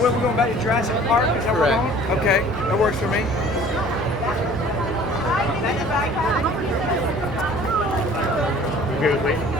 We're going back to Jurassic Park? Is that where we're going? Okay, that works for me. Okay with waiting?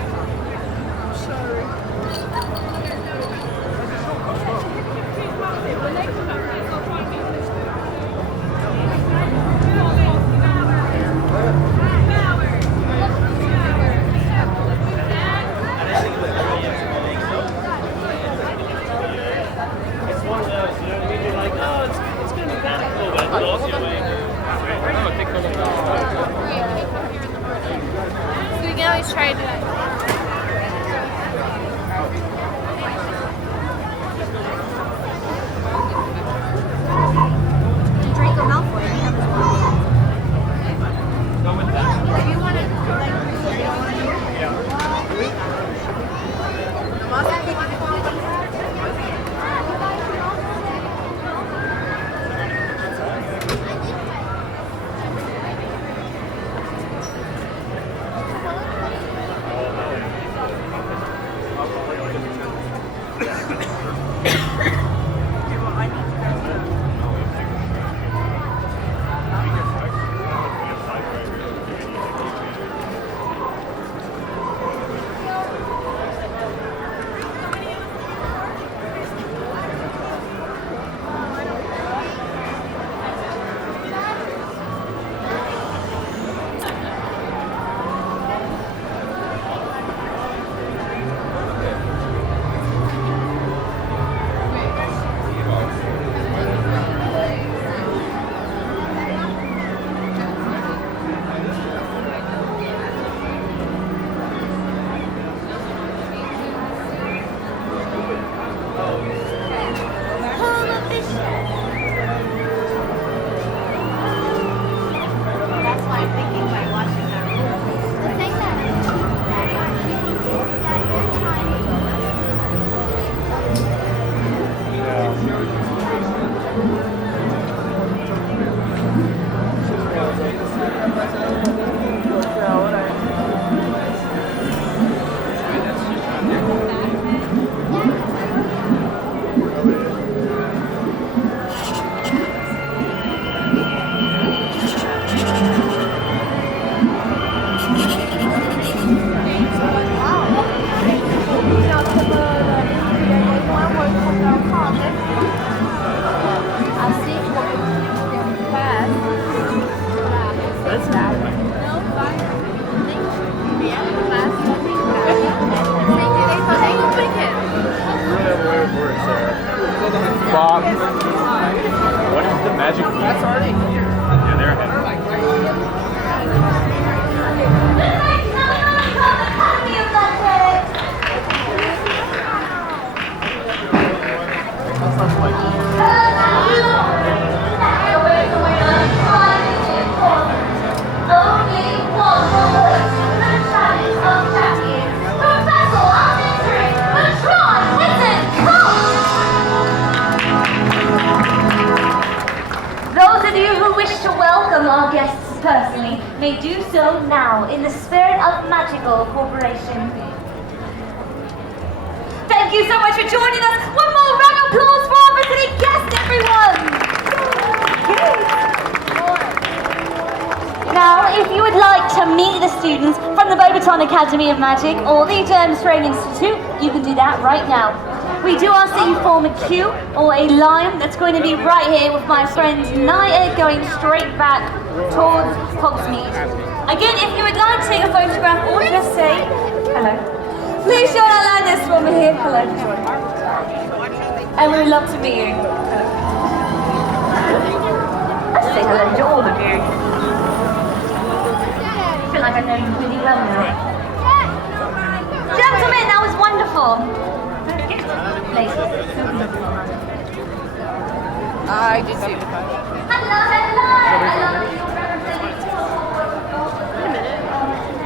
So we can always try to do that. Draco Malfoy. Go with that. If you want to, Bob, what is the magic mean? That's already here. Yeah, they're ahead. Our guests personally may do so now in the spirit of Magical Corporation. Thank you so much for joining us. One more round of applause for our visiting guests, everyone. Now, if you would like to meet the students from the Beauxbaton Academy of Magic or the Durmstrang Institute, you can do that right now. We do ask that you form a queue or a line that's going to be right here with my friend Naya going straight back towards Hogsmeade. Again, if you would like to take a photograph or just say hello, please join our line this one here. Hello. And we would love to meet you. Hello. Let's say hello to all of you. I feel like I know you really well now. Gentlemen, mom. Ladies. I just see the punch. Hello, hello.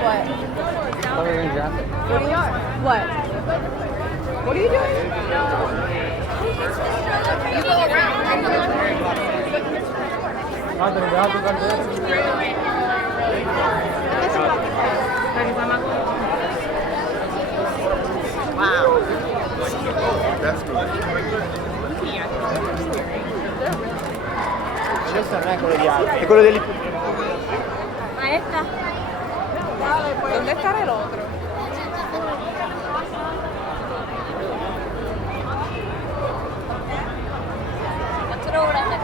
What? What are you What? What are you doing? You go Wow. That's good. Questo non è quello di altro, è quello degli... Ahí está. ¿Dónde estará el otro? Otro grande.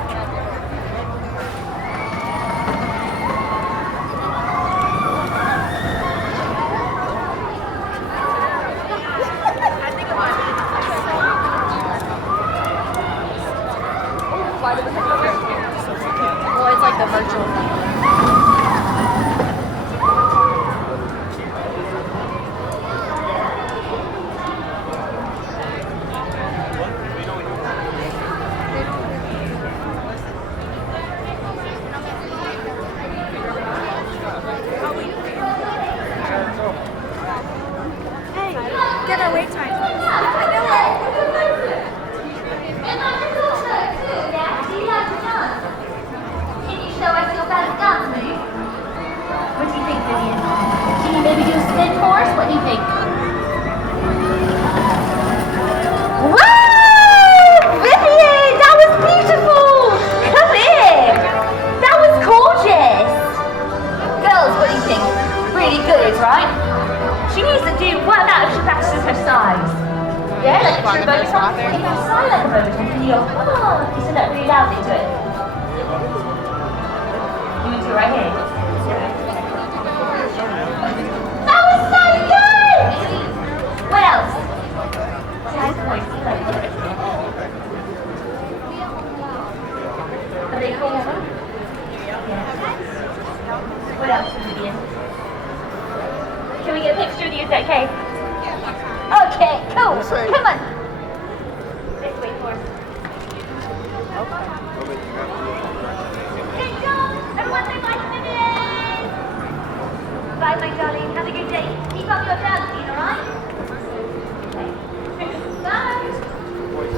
Well, it's like the virtual thing. Get our wait time. Can you show us your best dance move? What do you think, Vivian? Can you maybe do a spin for us? What do you think? Wow! Vivian! That was beautiful! Come here! That was gorgeous! Girls, what do you think? Really good, right? She needs to do well out if she practices her size. Yeah, like a true bobaton. Even a sigh like a bobaton. Can you go, oh, you said that really loudly to it. You want to right here. That was so good! What else? How's the voice? Are they cool? Yeah. What else, Vivian? Can we get a picture of you? Is that okay? Okay, cool. Come on. This way for us. Good job. Everyone say bye to Vivian. Bye, my darling. Have a good day.